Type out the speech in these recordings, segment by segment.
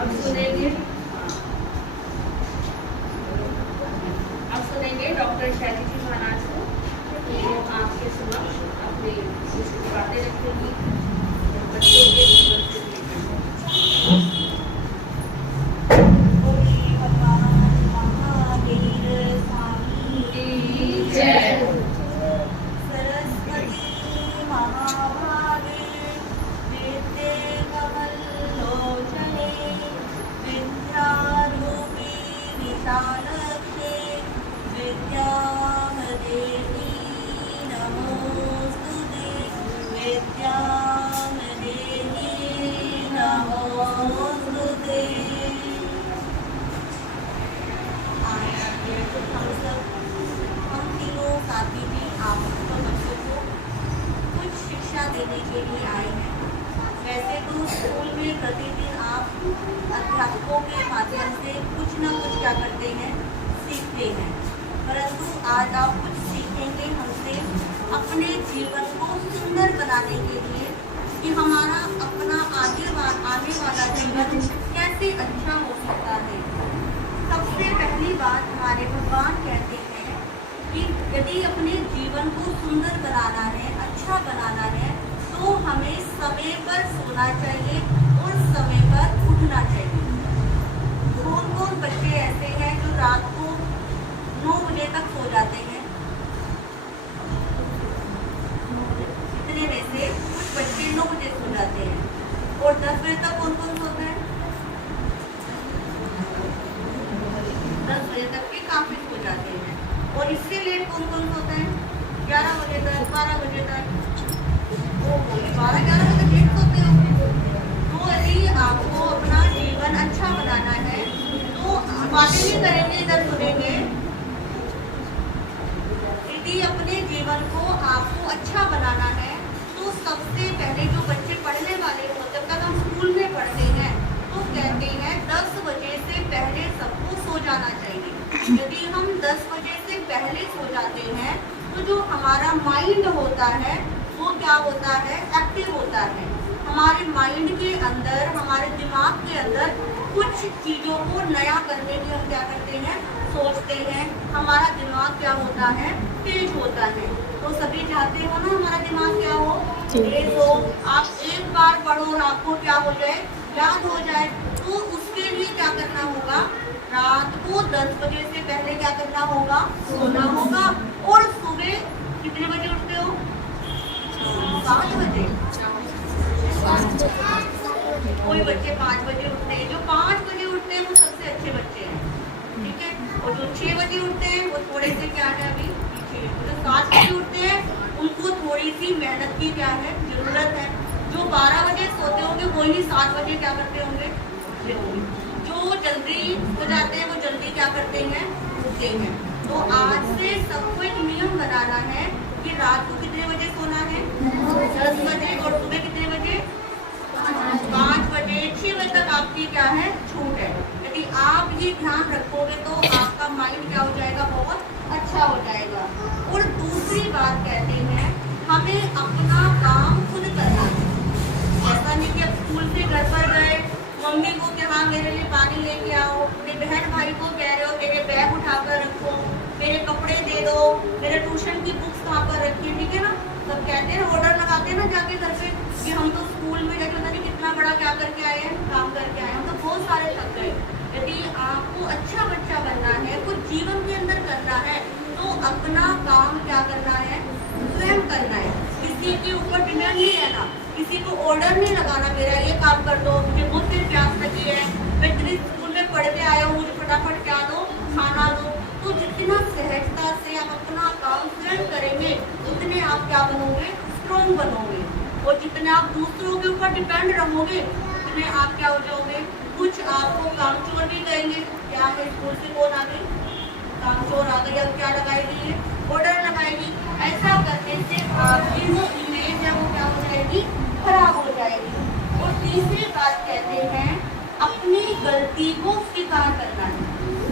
अब सुनेंगे डॉक्टर शैली जी महाराज को, तो आपके समक्ष अपने कुछ बातें रखेंगी बच्चों के जीवन से रिलेटेड। देने के लिए आए हैं। वैसे तो स्कूल में प्रतिदिन आप अध्यापकों के माध्यम से कुछ न कुछ क्या करते हैं, सीखते हैं, परंतु आज आप कुछ सीखेंगे हमसे अपने जीवन को सुंदर बनाने के लिए कि हमारा अपना आने वाला जीवन कैसे अच्छा हो सकता है। सबसे पहली बात हमारे भगवान कहते हैं कि यदि अपने जीवन को सुंदर बनाना है, अच्छा बनाना है, तो हमें समय पर सोना चाहिए और समय पर उठना चाहिए। कौन कौन बच्चे ऐसे हैं जो रात को 9 बजे तक सो जाते हैं? इतने में से कुछ बच्चे 9 बजे सो जाते हैं और 10 बजे तक कौन कौन सोता है? 10 बजे तक के काफी सो जाते हैं। और इससे लेट कौन कौन सोता है? 11 बजे तक, 12 बजे तक। 12-11 बजे लेट सोते हो। तो यदि आपको अपना जीवन अच्छा बनाना है तो बातें नहीं करेंगे, इधर सुनेंगे। यदि अपने जीवन को आपको अच्छा बनाना है तो सबसे पहले जो बच्चे पढ़ने वाले होते हैं, जब हम स्कूल में पढ़ते हैं तो कहते हैं 10 बजे से पहले सबको सो जाना चाहिए। यदि हम 10 बजे से पहले सो जाते हैं तो जो हमारा माइंड होता है वो क्या होता है, एक्टिव होता है। हमारे माइंड के अंदर, हमारे दिमाग के अंदर कुछ चीज़ों को नया करने की हम क्या करते हैं, सोचते हैं। हमारा दिमाग क्या होता है, तेज होता है। तो सभी चाहते हो ना हमारा दिमाग क्या हो, तेज हो। आप एक बार पढ़ो और आपको क्या हो जाए, याद हो जाए। तो उसके लिए क्या करना होगा, रात को 10 बजे से पहले क्या करना होगा, सोना होगा। और सुबह कितने बजे उठते हो? 5 बजे। कोई बच्चे 5 बजे उठते हैं। जो 5 बजे उठते हैं वो सबसे अच्छे बच्चे हैं, ठीक है। और जो 6 बजे उठते हैं वो थोड़े से क्या है, अभी पीछे। जो 7 बजे उठते हैं उनको थोड़ी सी मेहनत की क्या है, जरूरत है। जो 12 बजे सोते होंगे वही 7 बजे क्या करते होंगे, जो जल्दी हो जाते हैं वो जल्दी क्या करते हैं, उठते हैं। तो आज से सबको एक नियम बनाना है कि रात को कितने बजे सोना है, 10 बजे। और सुबह कितने बजे, 5 बजे। 6 बजे तक आपकी क्या है, छूट है। यदि आप ये ध्यान रखोगे तो आपका माइंड क्या हो जाएगा, बहुत अच्छा हो जाएगा। और दूसरी बात कहते हैं हमें अपना काम खुद करना है। ऐसा नहीं कि अब स्कूल से घर पर गए, मम्मी को कि हाँ मेरे लिए पानी लेके आओ, अपने बहन भाई को कह रहे हो मेरे बैग उठाकर रखो, मेरे कपड़े दे दो, मेरे ट्यूशन की बुक्स वहाँ पर रखिए, ठीक है ना। सब कहते हैं, ऑर्डर लगाते हैं ना जाके घर पे कि हम तो स्कूल में जाके पता नहीं कितना बड़ा क्या करके आए हैं, काम करके आए हैं, हम तो बहुत सारे थक गए। यदि आपको अच्छा बच्चा बनना है, कुछ जीवन के अंदर करना है, तो अपना काम क्या करना है, स्वयं करना है। किसी के ऊपर डिपेंड नहीं रहना, किसी को ऑर्डर नहीं लगाना मेरा ये काम कर दो, मुझे बहुत देर प्यास लगी है, मैं इतनी स्कूल में पढ़ के आया हूँ, मुझे फटाफट क्या दो, खाना दो। तो जितना सहजता से आप अपना काम स्वयं करेंगे उतने आप क्या बनोगे, स्ट्रॉन्ग बनोगे। और जितने आप दूसरों के ऊपर डिपेंड रहोगे उतने आप क्या हो जाओगे, कुछ आपको कामचोर भी कहेंगे। क्या है, स्कूल से कौन आ गई, कामचोर आ गई, अब क्या लगाएगी, ऑर्डर लगाएगी। ऐसा करने से आपकी जो इमेज है वो क्या हो जाएगी, खराब हो जाएगी। और तीसरी बात कहते हैं अपनी गलती को स्वीकार करना है।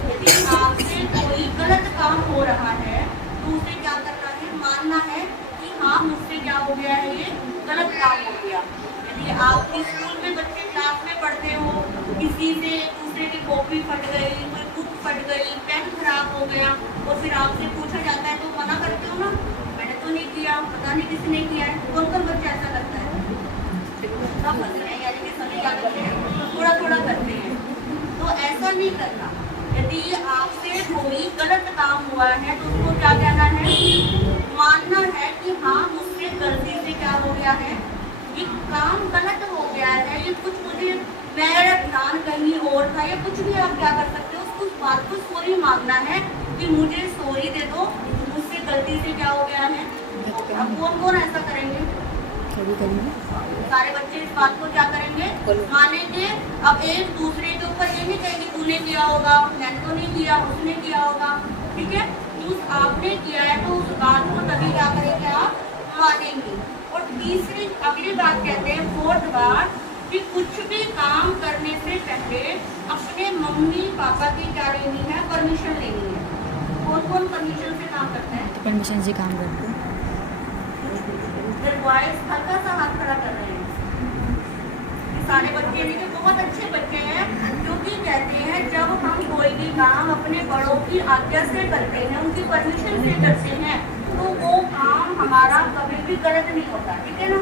यदि आपसे कोई गलत काम हो रहा है तो उसे क्या करना है, मानना है कि हाँ मुझसे क्या हो गया है, ये गलत काम हो गया। यदि आप स्कूल में बच्चे क्लास में पढ़ते हो किसी से दूसरे की कॉपी फट गई, कोई बुक फट गई, पेन खराब हो गया और फिर आपसे पूछा जाता है तो मना करते हो ना, मैंने तो नहीं किया, पता नहीं किसने किया है। कौन कौन बच्चा ऐसा करता है? सब करते हैं, यानी कि सभी क्या करते हैं, थोड़ा थोड़ा करते हैं। तो ऐसा नहीं करना। यदि आपसे कोई गलत काम हुआ है तो उसको क्या कहना है, मानना है कि हाँ मुझसे गलती से क्या हो गया है, ये काम गलत हो गया है, ये कुछ मुझे मेरा ध्यान कहीं और था, या कुछ भी आप क्या कर सकते हो, उसको उस बात को सॉरी मांगना है कि मुझे सॉरी दे दो, मुझसे गलती से क्या हो गया है। अब कौन कौन ऐसा करेंगे? सारे बच्चे इस बात को क्या करेंगे, मानेंगे। अब एक दूसरे के ऊपर ये नहीं कहेंगे तूने किया होगा, मैंने तो नहीं किया, उसने किया होगा, ठीक है। उस आपने किया है तो उस बात को तभी क्या करेंगे, आप मानेंगे। और तीसरी अगली बात कहते हैं, फोर्थ बात, कि कुछ भी काम करने से पहले अपने मम्मी पापा की क्या लेनी है, परमिशन लेनी है। कौन कौन परमिशन से काम करता है? परमिशन से काम करते हैं। बॉयज हल्का सा हाथ खड़ा कर रहे हैं। ये सारे बच्चे नहीं, जो बहुत अच्छे बच्चे हैं, क्योंकि कहते हैं जब हम कोई भी काम अपने बड़ों की आज्ञा से करते हैं, उनकी परमिशन से करते हैं, तो वो काम हमारा कभी भी गलत नहीं होता, ठीक है ना।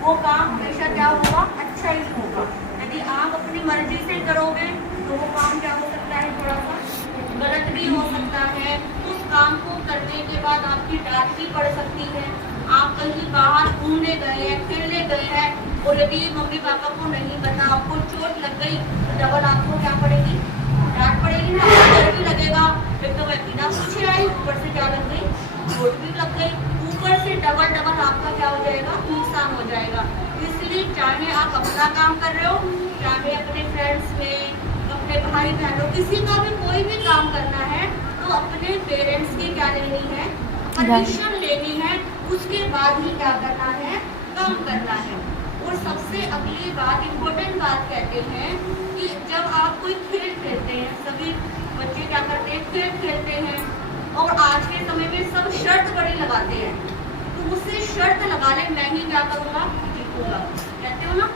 वो काम हमेशा क्या होगा, अच्छा ही होगा। यदि आप अपनी मर्जी से करोगे तो वो काम क्या हो सकता है, थोड़ा सा गलत भी हो सकता है। उस काम को करने के बाद आपकी डांट भी पड़ सकती है। आप कहीं बाहर घूमने गए हैं, खेलने गए हैं, और यदि मम्मी पापा को नहीं पता, आपको चोट लग गई तो डबल आपको क्या पड़ेगी, डांट पड़ेगी ना, डर भी लगेगा। एक तो मैं बिना पूछे आई, ऊपर से क्या लग गई, चोट भी लग गई, ऊपर से डबल डबल आपका क्या हो जाएगा, नुकसान हो जाएगा। इसलिए चाहे आप अपना काम कर रहे हो, चाहे अपने फ्रेंड्स में, अपने भाई बहनों, किसी का भी कोई भी काम करना है, तो अपने पेरेंट्स की क्या लेनी है, परमिशन लेनी है। उसके बाद ही क्या करना है, काम करना है। और सबसे अगली बात, इम्पोर्टेंट बात कहते हैं कि जब आप कोई खेल खेलते हैं, सभी बच्चे क्या करते हैं, खेल खेलते हैं, और आज के समय में सब शर्त बड़ी लगाते हैं, तो मुझसे शर्त लगा ले, मैं ही क्या करूँगा, जीतूंगा, कहते हो ना।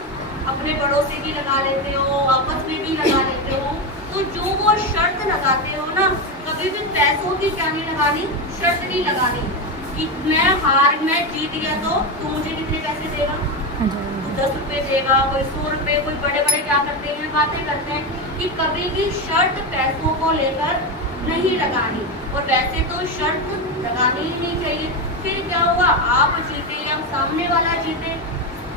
अपने बड़ों से भी लगा लेते हो, आपस में भी लगा लेते हो। तो जो वो शर्त लगाते हो ना, कभी भी पैसों की क्या नहीं लगानी, शर्त नहीं लगानी कि मैं जीत गया तो मुझे कितने पैसे देगा, 10 रुपए देगा, कोई 100 रुपए, कोई बड़े बड़े क्या करते हैं, बातें करते हैं कि कभी भी शर्त पैसों को लेकर नहीं लगानी। और वैसे तो शर्त लगानी ही नहीं चाहिए। फिर क्या हुआ, आप जीते या सामने वाला जीते,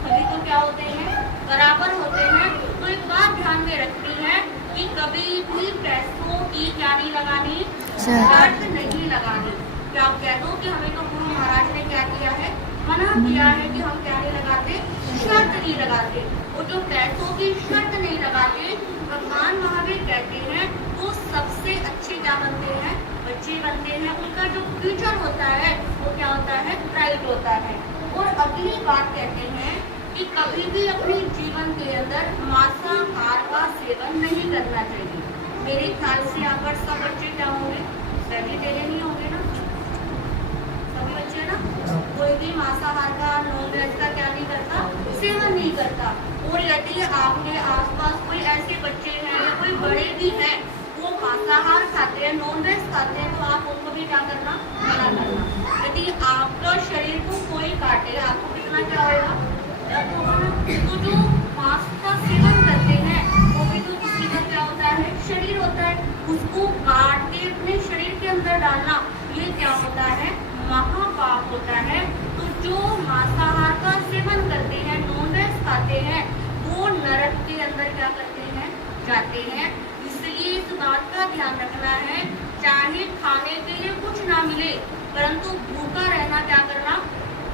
सभी तो क्या होते हैं, बराबर होते हैं। तो एक बात ध्यान में रखनी है कि कभी भी पैसों की क्या नहीं लगानी, शर्त नहीं लगानी। क्या आप कह दो कि हमें तो गुरु महाराज ने क्या किया है, मना किया है कि हम क्या नहीं लगाते, शर्त नहीं लगाते। और जो पैसों की शर्त नहीं लगाते, भगवान महावीर कहते हैं वो सबसे अच्छे क्या बनते हैं, बच्चे बनते हैं। उनका जो फ्यूचर होता है वो क्या होता है, ब्राइट होता है। और अगली बात कहते हैं कि कभी भी अपने जीवन के अंदर मांसाहार का सेवन नहीं करना चाहिए। मेरे ख्याल से यहाँ पर सब बच्चे क्या होंगे, वेजिटेरियन ही होंगे ना, सभी बच्चे ना। कोई भी मांसाहार का, नॉन वेज का क्या नहीं करता, सेवन नहीं करता। और यदि आपके आसपास कोई ऐसे बच्चे हैं या कोई बड़े भी हैं वो मांसाहार खाते हैं, नॉन वेज खाते हैं, तो आप उनको भी क्या करना, मना करना। यदि आपका शरीर को कोई काटे, आपको कितना क्या होगा, दर्द होगा ना। तो जो मांस का सेवन करते हैं वो भी तो किसी का क्या होता है, शरीर होता है, उसको काट के अपने शरीर के अंदर डालना, ये क्या होता है, महापाप होता है। तो जो मांसाहार का सेवन करते हैं, नॉन वेज खाते हैं, वो नरक के अंदर क्या करते हैं, जाते हैं। इसलिए इस बात का ध्यान रखना है, चाहे खाने के लिए कुछ ना मिले, परंतु भूखा रहना क्या करना,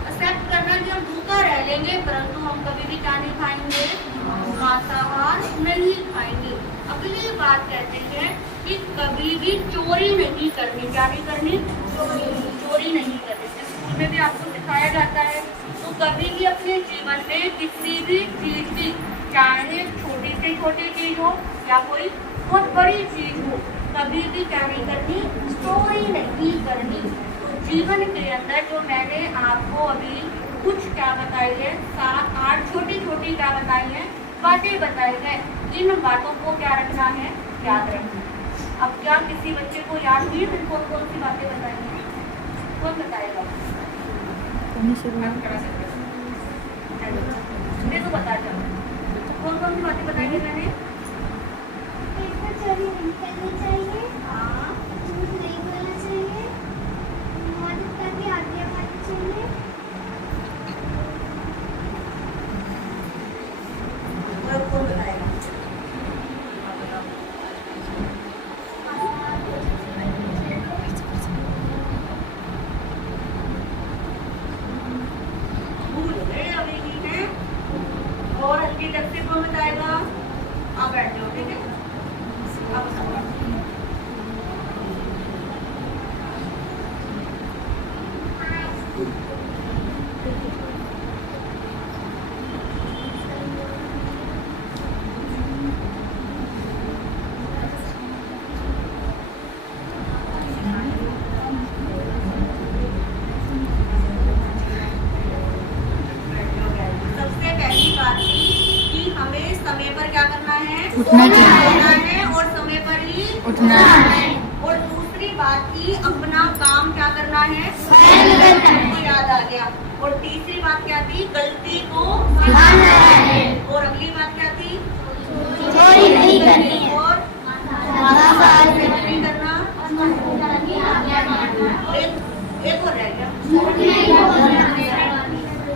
एक्सेप्ट करना कि हम भूखा रह लेंगे, परंतु हम कभी भी क्या नहीं खाएंगे, मांसाहार नहीं खाएंगे। अगली बात कहते हैं कि कभी भी चोरी नहीं करनी, क्या नहीं करनी, चोरी नहीं करनी। स्कूल में भी आपको सिखाया जाता है। तो कभी भी अपने जीवन में किसी भी चीज की, चाहे छोटी से छोटी चीज हो या कोई बहुत बड़ी चीज हो, कभी भी क्या नहीं करनी, चोरी नहीं करनी। तो जीवन के अंदर जो मैंने आपको अभी कुछ क्या बताई है, 7-8 छोटी छोटी क्या बताई है, बातें बताए गए, जिन बातों को क्या रखना है, याद रखना है। अब क्या किसी बच्चे को याद हुई फिर कौन कौन सी बातें बताई हैं? कौन बताएगा? मैं तो बता जाऊँ कौन कौन सी बातें बताई गई मैंने? पेपर चोरी नहीं करनी चाहिए, हाँ, झूठ नहीं बोलना चाहिए, मदद करके आगे बढ़ना चाहिए, और कौन बताएगा? भूल गए अभी भी हैं। और हल्की तक से कौन बताएगा? आप बैठ जाओ, ठीक है? आप बताओ। सबसे पहली बात थी कि हमें समय पर क्या करना है? उठना चाहिए। सोना है और समय पर ही उठना है। और दूसरी बात थी अपना काम क्या करना है? हमको याद आ गया। और तीसरी बात क्या थी? गलती को सुधारना है। और अगली बात क्या थी? चोरी नहीं करनी है, और नहीं करना। एक और रह गया,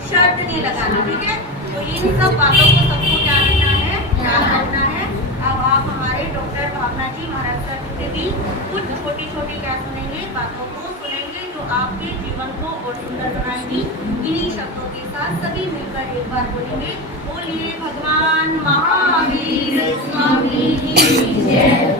शर्त नहीं लगाना, ठीक है? तो इन सब बातों को सबको क्या रखना है? याद रखना है। अब आप हमारे डॉक्टर भावना जी महाराज सर से भी कुछ छोटी छोटी क्या सुनेंगे, बातों को सुनेंगे जो आपके जीवन को और सुंदर बनाएंगी। इन्हीं शब्दों के साथ सभी मिलकर एक बार बोलेंगे, बोलिए भगवान महावीर स्वामी की जय।